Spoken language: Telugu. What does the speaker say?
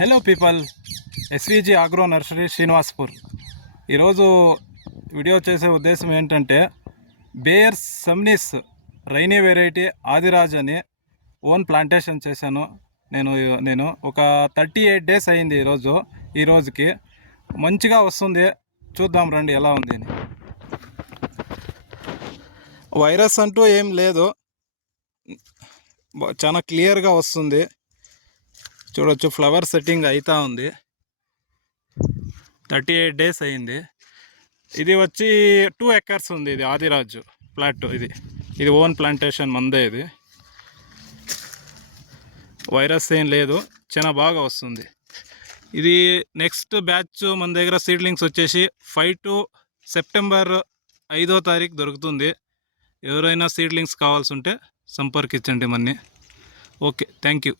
Hello people, SVG agro nursery Srinivaspur. ఈరోజు వీడియో చేసే ఉద్దేశం ఏంటంటే బేయర్స్ సమ్నిస్ రైనీ వెరైటీ ఆదిరాజ్ అని ఓన్ ప్లాంటేషన్ చేశాను. నేను ఒక 38 డేస్ అయింది ఈ రోజుకి. మంచిగా వస్తుంది. చూద్దాం రండి ఎలా ఉంది అని. వైరస్ అంటూ ఏం లేదు, చాలా క్లియర్గా వస్తుంది. చూడొచ్చు, ఫ్లవర్ సెట్టింగ్ అవుతా ఉంది. 38 డేస్ అయింది. ఇది వచ్చి 2 ఎకర్స్ ఉంది. ఇది ఆదిరాజు ప్లాట్. ఇది ఓన్ ప్లాంటేషన్ మందే. ఇది వైరస్ ఏం లేదు, చాలా బాగా వస్తుంది. ఇది నెక్స్ట్ బ్యాచ్ మన దగ్గర సీడ్లింగ్స్ వచ్చేసి 5 to సెప్టెంబర్ 5వ తారీఖు దొరుకుతుంది. ఎవరైనా సీడ్లింగ్స్ కావాల్సి ఉంటే సంపర్కించండి మన్ని. Okay, thank you.